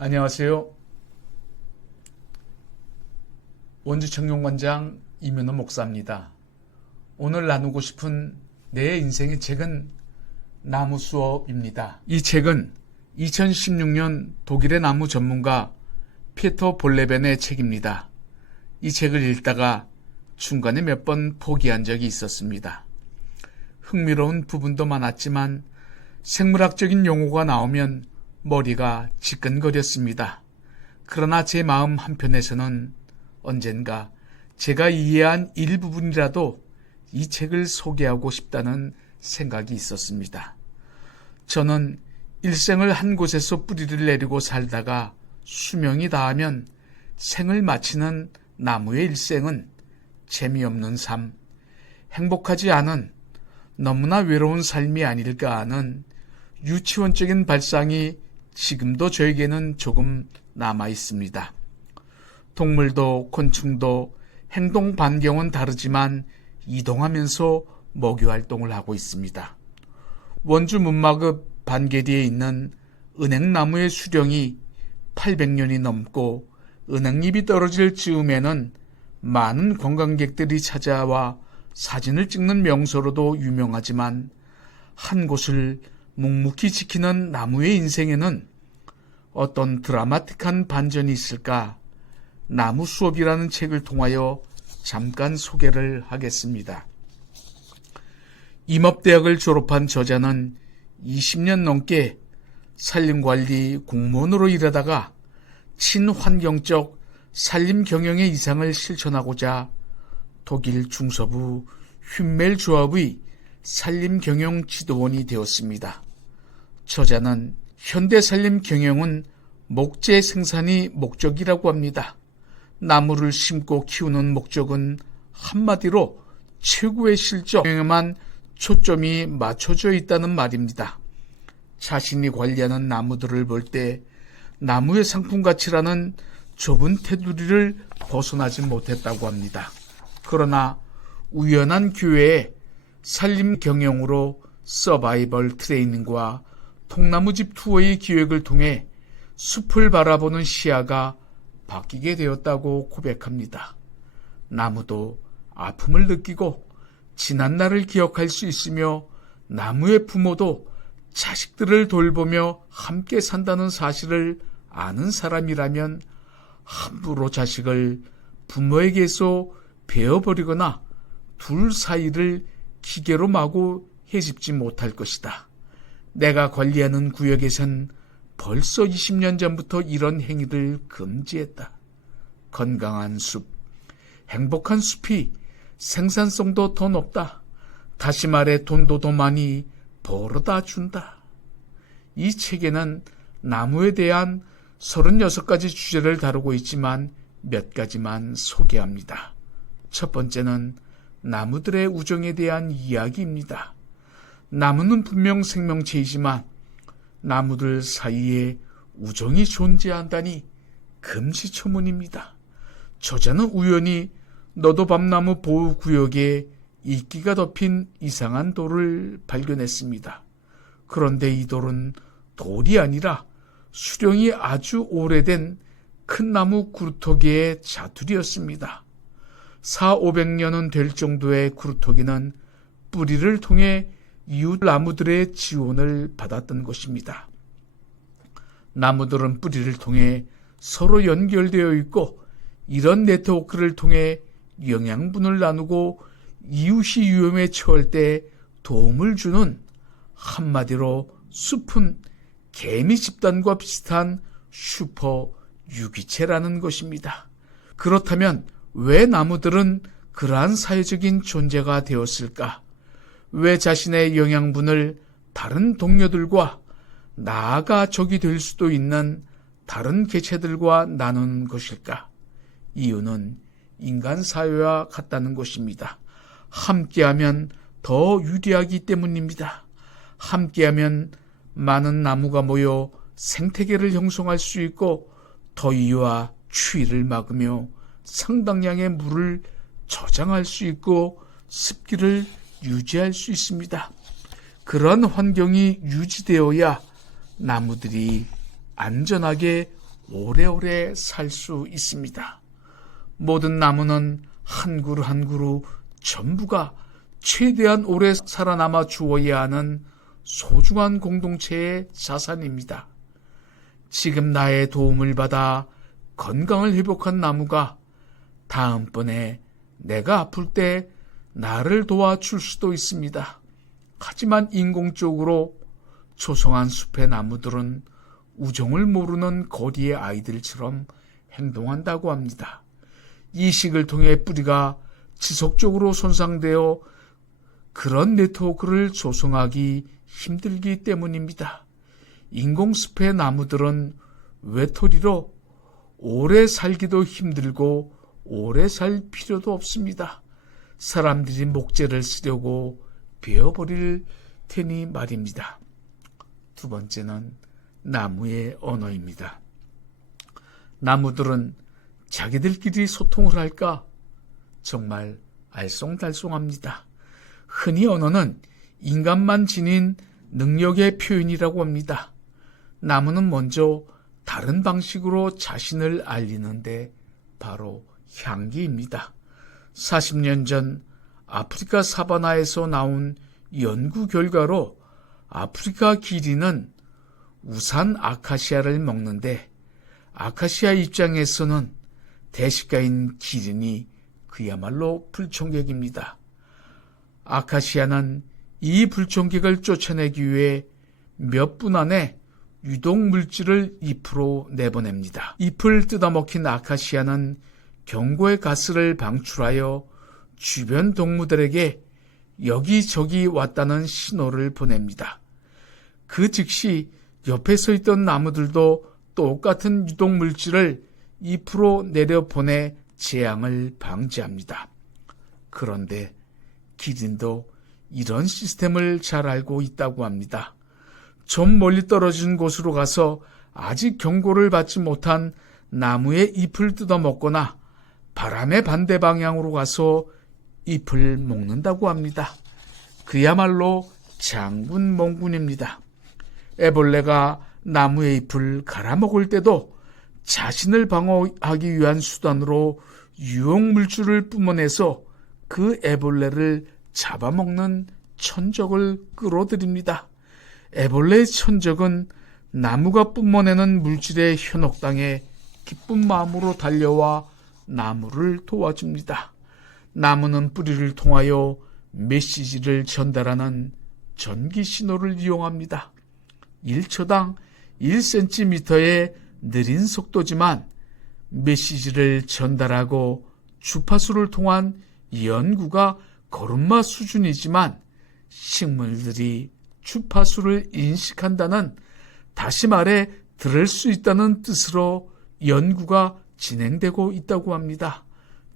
안녕하세요. 원주 청룡관장 이면호 목사입니다. 오늘 나누고 싶은 내 인생의 책은 나무 수업입니다. 이 책은 2016년 독일의 나무 전문가 피에터 볼레벤의 책입니다. 이 책을 읽다가 중간에 몇 번 포기한 적이 있었습니다. 흥미로운 부분도 많았지만 생물학적인 용어가 나오면 머리가 지끈거렸습니다. 그러나 제 마음 한편에서는 언젠가 제가 이해한 일부분이라도 이 책을 소개하고 싶다는 생각이 있었습니다. 저는 일생을 한 곳에서 뿌리를 내리고 살다가 수명이 다하면 생을 마치는 나무의 일생은 재미없는 삶, 행복하지 않은 너무나 외로운 삶이 아닐까 하는 유치원적인 발상이 지금도 저에게는 조금 남아 있습니다. 동물도 곤충도 행동 반경은 다르지만 이동하면서 먹이 활동을 하고 있습니다. 원주 문마급 반계리에 있는 은행나무의 수령이 800년이 넘고 은행잎이 떨어질 즈음에는 많은 관광객들이 찾아와 사진을 찍는 명소로도 유명하지만 한 곳을 묵묵히 지키는 나무의 인생에는 어떤 드라마틱한 반전이 있을까? 나무 수업이라는 책을 통하여 잠깐 소개를 하겠습니다. 임업대학을 졸업한 저자는 20년 넘게 산림관리 공무원으로 일하다가 친환경적 산림 경영의 이상을 실천하고자 독일 중서부 휄멜 조합의 산림 경영 지도원이 되었습니다. 저자는 현대 산림 경영은 목재 생산이 목적이라고 합니다. 나무를 심고 키우는 목적은 한마디로 최고의 실적에만 초점이 맞춰져 있다는 말입니다. 자신이 관리하는 나무들을 볼 때 나무의 상품 가치라는 좁은 테두리를 벗어나지 못했다고 합니다. 그러나 우연한 기회에 산림 경영으로 서바이벌 트레이닝과 통나무집 투어의 기획을 통해 숲을 바라보는 시야가 바뀌게 되었다고 고백합니다. 나무도 아픔을 느끼고 지난 날을 기억할 수 있으며 나무의 부모도 자식들을 돌보며 함께 산다는 사실을 아는 사람이라면 함부로 자식을 부모에게서 베어버리거나 둘 사이를 기계로 마구 헤집지 못할 것이다. 내가 관리하는 구역에선 벌써 20년 전부터 이런 행위를 금지했다. 건강한 숲, 행복한 숲이 생산성도 더 높다. 다시 말해 돈도 더 많이 벌어다 준다. 이 책에는 나무에 대한 36가지 주제를 다루고 있지만 몇 가지만 소개합니다. 첫 번째는 나무들의 우정에 대한 이야기입니다. 나무는 분명 생명체이지만 나무들 사이에 우정이 존재한다니 금시초문입니다. 저자는 우연히 너도 밤나무 보호구역에 이끼가 덮인 이상한 돌을 발견했습니다. 그런데 이 돌은 돌이 아니라 수령이 아주 오래된 큰 나무 구루터기의 자투리였습니다. 400~500년은 될 정도의 구루터기는 뿌리를 통해 이웃 나무들의 지원을 받았던 것입니다. 나무들은 뿌리를 통해 서로 연결되어 있고 이런 네트워크를 통해 영양분을 나누고 이웃이 위험에 처할 때 도움을 주는 한마디로 숲은 개미 집단과 비슷한 슈퍼 유기체라는 것입니다. 그렇다면 왜 나무들은 그러한 사회적인 존재가 되었을까? 왜 자신의 영양분을 다른 동료들과 나아가 적이 될 수도 있는 다른 개체들과 나누는 것일까? 이유는 인간 사회와 같다는 것입니다. 함께하면 더 유리하기 때문입니다. 함께하면 많은 나무가 모여 생태계를 형성할 수 있고 더위와 추위를 막으며 상당량의 물을 저장할 수 있고 습기를 유지할 수 있습니다. 그런 환경이 유지되어야 나무들이 안전하게 오래오래 살 수 있습니다. 모든 나무는 한 그루 한 그루 전부가 최대한 오래 살아남아 주어야 하는 소중한 공동체의 자산입니다. 지금 나의 도움을 받아 건강을 회복한 나무가 다음번에 내가 아플 때 나를 도와줄 수도 있습니다. 하지만 인공적으로 조성한 숲의 나무들은 우정을 모르는 거리의 아이들처럼 행동한다고 합니다. 이식을 통해 뿌리가 지속적으로 손상되어 그런 네트워크를 조성하기 힘들기 때문입니다. 인공숲의 나무들은 외톨이로 오래 살기도 힘들고 오래 살 필요도 없습니다. 사람들이 목재를 쓰려고 베어버릴 테니 말입니다. 두 번째는 나무의 언어입니다. 나무들은 자기들끼리 소통을 할까? 정말 알쏭달쏭합니다. 흔히 언어는 인간만 지닌 능력의 표현이라고 합니다. 나무는 먼저 다른 방식으로 자신을 알리는데 바로 향기입니다. 40년 전 아프리카 사바나에서 나온 연구 결과로 아프리카 기린은 우산 아카시아를 먹는데 아카시아 입장에서는 대식가인 기린이 그야말로 불청객입니다. 아카시아는 이 불청객을 쫓아내기 위해 몇 분 안에 유독물질을 잎으로 내보냅니다. 잎을 뜯어먹힌 아카시아는 경고의 가스를 방출하여 주변 동물들에게 여기저기 왔다는 신호를 보냅니다. 그 즉시 옆에 서 있던 나무들도 똑같은 유독물질을 잎으로 내려보내 재앙을 방지합니다. 그런데 기린도 이런 시스템을 잘 알고 있다고 합니다. 좀 멀리 떨어진 곳으로 가서 아직 경고를 받지 못한 나무의 잎을 뜯어먹거나 바람의 반대 방향으로 가서 잎을 먹는다고 합니다. 그야말로 장군몽군입니다. 애벌레가 나무의 잎을 갈아먹을 때도 자신을 방어하기 위한 수단으로 유혹물질을 뿜어내서 그 애벌레를 잡아먹는 천적을 끌어들입니다. 애벌레의 천적은 나무가 뿜어내는 물질에 현혹당해 기쁜 마음으로 달려와 나무를 도와줍니다. 나무는 뿌리를 통하여 메시지를 전달하는 전기 신호를 이용합니다. 1초당 1cm의 느린 속도지만 메시지를 전달하고 주파수를 통한 연구가 걸음마 수준이지만 식물들이 주파수를 인식한다는, 다시 말해 들을 수 있다는 뜻으로 연구가 진행되고 있다고 합니다.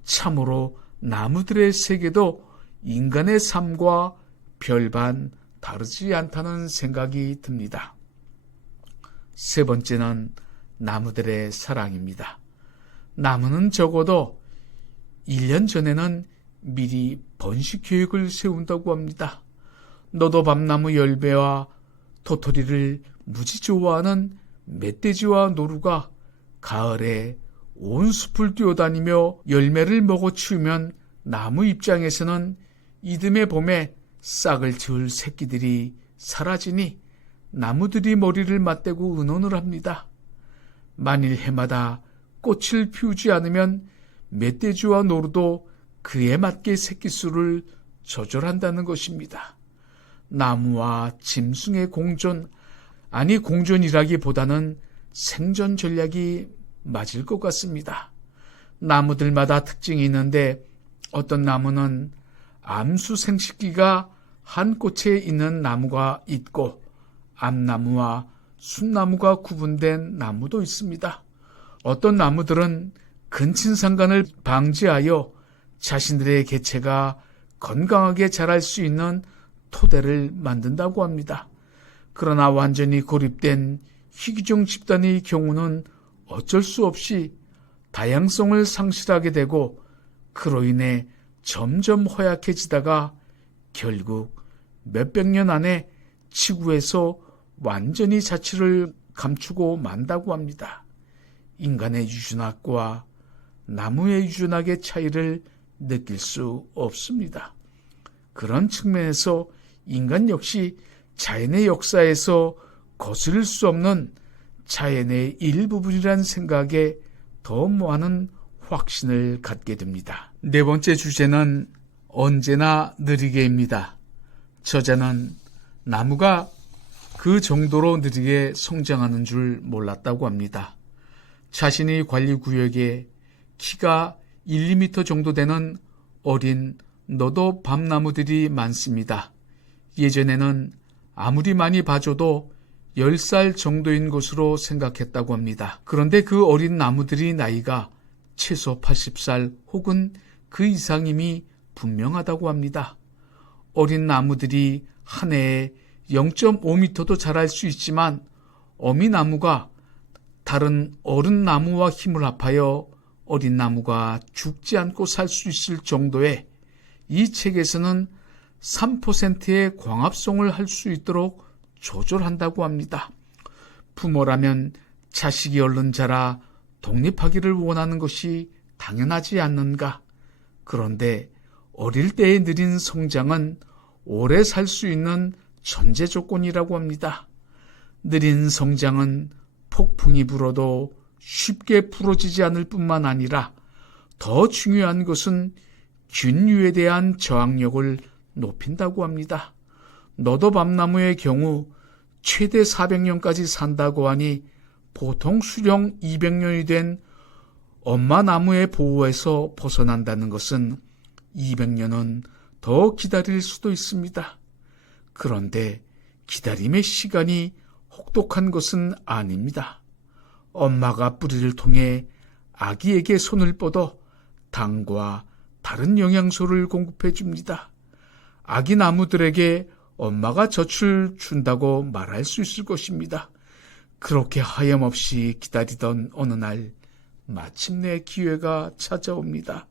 참으로 나무들의 세계도 인간의 삶과 별반 다르지 않다는 생각이 듭니다. 세 번째는 나무들의 사랑입니다. 나무는 적어도 1년 전에는 미리 번식 계획을 세운다고 합니다. 너도 밤나무 열매와 도토리를 무지 좋아하는 멧돼지와 노루가 가을에 온 숲을 뛰어다니며 열매를 먹어 치우면 나무 입장에서는 이듬해 봄에 싹을 틔울 새끼들이 사라지니 나무들이 머리를 맞대고 의논을 합니다. 만일 해마다 꽃을 피우지 않으면 멧돼지와 노루도 그에 맞게 새끼수를 조절한다는 것입니다. 나무와 짐승의 공존, 아니 공존이라기보다는 생존 전략이 맞을 것 같습니다. 나무들마다 특징이 있는데 어떤 나무는 암수 생식기가 한 꽃에 있는 나무가 있고 암나무와 순나무가 구분된 나무도 있습니다. 어떤 나무들은 근친상간을 방지하여 자신들의 개체가 건강하게 자랄 수 있는 토대를 만든다고 합니다. 그러나 완전히 고립된 희귀종 집단의 경우는 어쩔 수 없이 다양성을 상실하게 되고 그로 인해 점점 허약해지다가 결국 몇백 년 안에 지구에서 완전히 자취를 감추고 만다고 합니다. 인간의 유전학과 나무의 유전학의 차이를 느낄 수 없습니다. 그런 측면에서 인간 역시 자연의 역사에서 거스를 수 없는 자연의 일부분이라는 생각에 더 많은 확신을 갖게 됩니다. 네 번째 주제는 언제나 느리게입니다. 저자는 나무가 그 정도로 느리게 성장하는 줄 몰랐다고 합니다. 자신의 관리구역에 키가 1, 2m 정도 되는 어린 너도 밤나무들이 많습니다. 예전에는 아무리 많이 봐줘도 10살 정도인 것으로 생각했다고 합니다. 그런데 그 어린 나무들이 나이가 최소 80살 혹은 그 이상임이 분명하다고 합니다. 어린 나무들이 한 해에 0.5m도 자랄 수 있지만 어미 나무가 다른 어른 나무와 힘을 합하여 어린 나무가 죽지 않고 살 수 있을 정도의 이 책에서는 3%의 광합성을 할 수 있도록 조절한다고 합니다. 부모라면 자식이 얼른 자라 독립하기를 원하는 것이 당연하지 않는가? 그런데 어릴 때의 느린 성장은 오래 살 수 있는 전제 조건이라고 합니다. 느린 성장은 폭풍이 불어도 쉽게 부러지지 않을 뿐만 아니라 더 중요한 것은 균류에 대한 저항력을 높인다고 합니다. 너도 밤나무의 경우 최대 400년까지 산다고 하니 보통 수령 200년이 된 엄마 나무의 보호에서 벗어난다는 것은 200년은 더 기다릴 수도 있습니다. 그런데 기다림의 시간이 혹독한 것은 아닙니다. 엄마가 뿌리를 통해 아기에게 손을 뻗어 당과 다른 영양소를 공급해 줍니다. 아기 나무들에게 엄마가 젖을 준다고 말할 수 있을 것입니다. 그렇게 하염없이 기다리던 어느 날 마침내 기회가 찾아옵니다.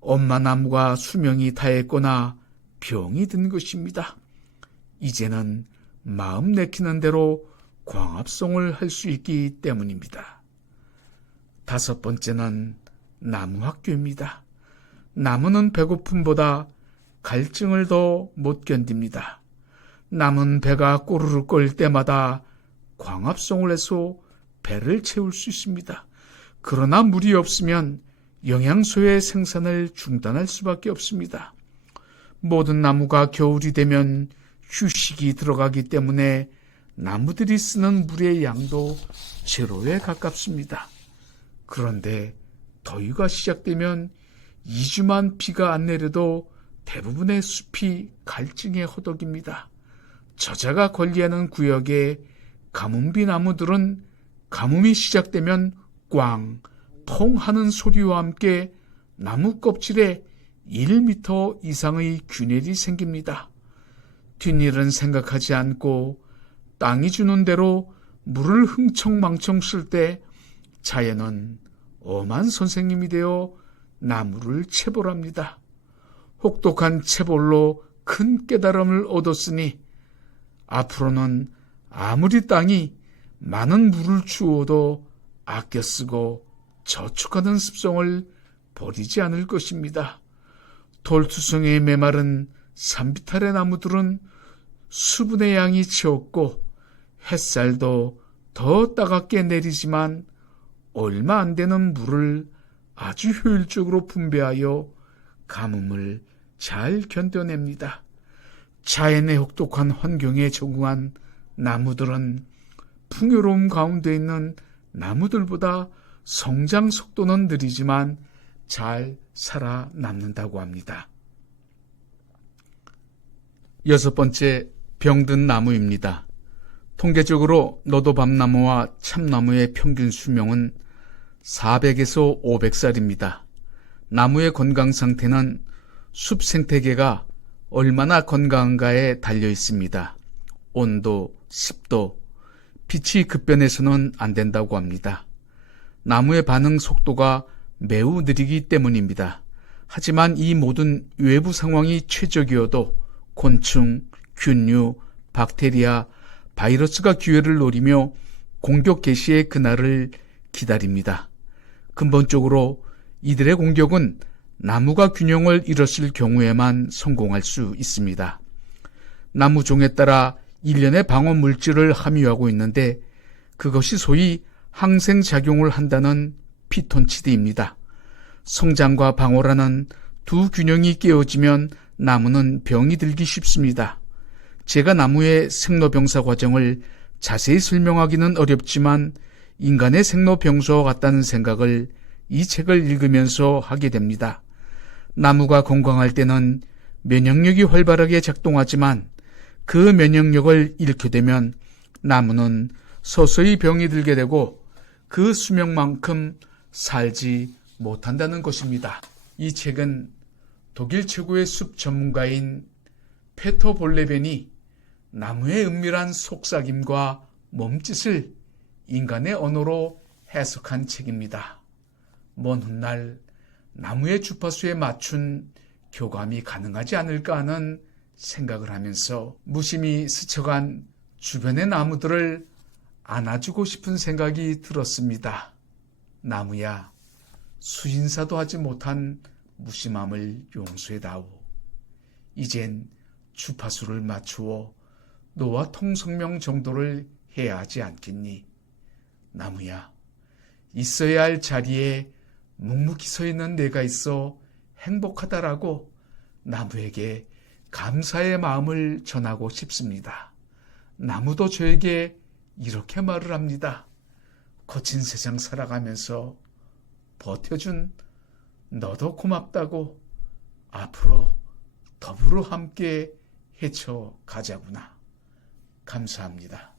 엄마 나무가 수명이 다했거나 병이 든 것입니다. 이제는 마음 내키는 대로 광합성을 할 수 있기 때문입니다. 다섯 번째는 나무학교입니다. 나무는 배고픔보다 갈증을 더 못 견딥니다. 남은 배가 꼬르륵 끓을 때마다 광합성을 해서 배를 채울 수 있습니다. 그러나 물이 없으면 영양소의 생산을 중단할 수밖에 없습니다. 모든 나무가 겨울이 되면 휴식이 들어가기 때문에 나무들이 쓰는 물의 양도 제로에 가깝습니다. 그런데 더위가 시작되면 2주만 비가 안 내려도 대부분의 숲이 갈증에 허덕입니다. 저자가 관리하는 구역의 가뭄비 나무들은 가뭄이 시작되면 꽝, 퐁 하는 소리와 함께 나무 껍질에 1m 이상의 균열이 생깁니다. 뒷일은 생각하지 않고 땅이 주는 대로 물을 흥청망청 쓸 때 자연은 엄한 선생님이 되어 나무를 체벌합니다. 혹독한 체벌로 큰 깨달음을 얻었으니 앞으로는 아무리 땅이 많은 물을 주어도 아껴 쓰고 저축하는 습성을 버리지 않을 것입니다. 돌투성에 메마른 산비탈의 나무들은 수분의 양이 적고 햇살도 더 따갑게 내리지만 얼마 안 되는 물을 아주 효율적으로 분배하여 가뭄을 잘 견뎌냅니다. 자연의 혹독한 환경에 적응한 나무들은 풍요로움 가운데 있는 나무들보다 성장 속도는 느리지만 잘 살아남는다고 합니다. 여섯 번째, 병든 나무입니다. 통계적으로 너도 밤나무와 참나무의 평균 수명은 400에서 500살입니다. 나무의 건강 상태는 숲 생태계가 얼마나 건강한가에 달려 있습니다. 온도, 습도, 빛이 급변해서는 안 된다고 합니다. 나무의 반응 속도가 매우 느리기 때문입니다. 하지만 이 모든 외부 상황이 최적이어도 곤충, 균류, 박테리아, 바이러스가 기회를 노리며 공격 개시의 그날을 기다립니다. 근본적으로 이들의 공격은 나무가 균형을 잃었을 경우에만 성공할 수 있습니다. 나무 종에 따라 일련의 방어 물질을 함유하고 있는데 그것이 소위 항생작용을 한다는 피톤치드입니다. 성장과 방어라는 두 균형이 깨어지면 나무는 병이 들기 쉽습니다. 제가 나무의 생로병사 과정을 자세히 설명하기는 어렵지만 인간의 생로병사와 같다는 생각을 이 책을 읽으면서 하게 됩니다. 나무가 건강할 때는 면역력이 활발하게 작동하지만 그 면역력을 잃게 되면 나무는 서서히 병이 들게 되고 그 수명만큼 살지 못한다는 것입니다. 이 책은 독일 최고의 숲 전문가인 페터 볼레벤이 나무의 은밀한 속삭임과 몸짓을 인간의 언어로 해석한 책입니다. 먼 훗날 나무의 주파수에 맞춘 교감이 가능하지 않을까 하는 생각을 하면서 무심히 스쳐간 주변의 나무들을 안아주고 싶은 생각이 들었습니다. 나무야, 수인사도 하지 못한 무심함을 용서해다오. 이젠 주파수를 맞추어 너와 통성명 정도를 해야 하지 않겠니? 나무야, 있어야 할 자리에 묵묵히 서 있는 내가 있어 행복하다라고 나무에게 감사의 마음을 전하고 싶습니다. 나무도 저에게 이렇게 말을 합니다. 거친 세상 살아가면서 버텨준 너도 고맙다고 앞으로 더불어 함께 헤쳐가자구나. 감사합니다.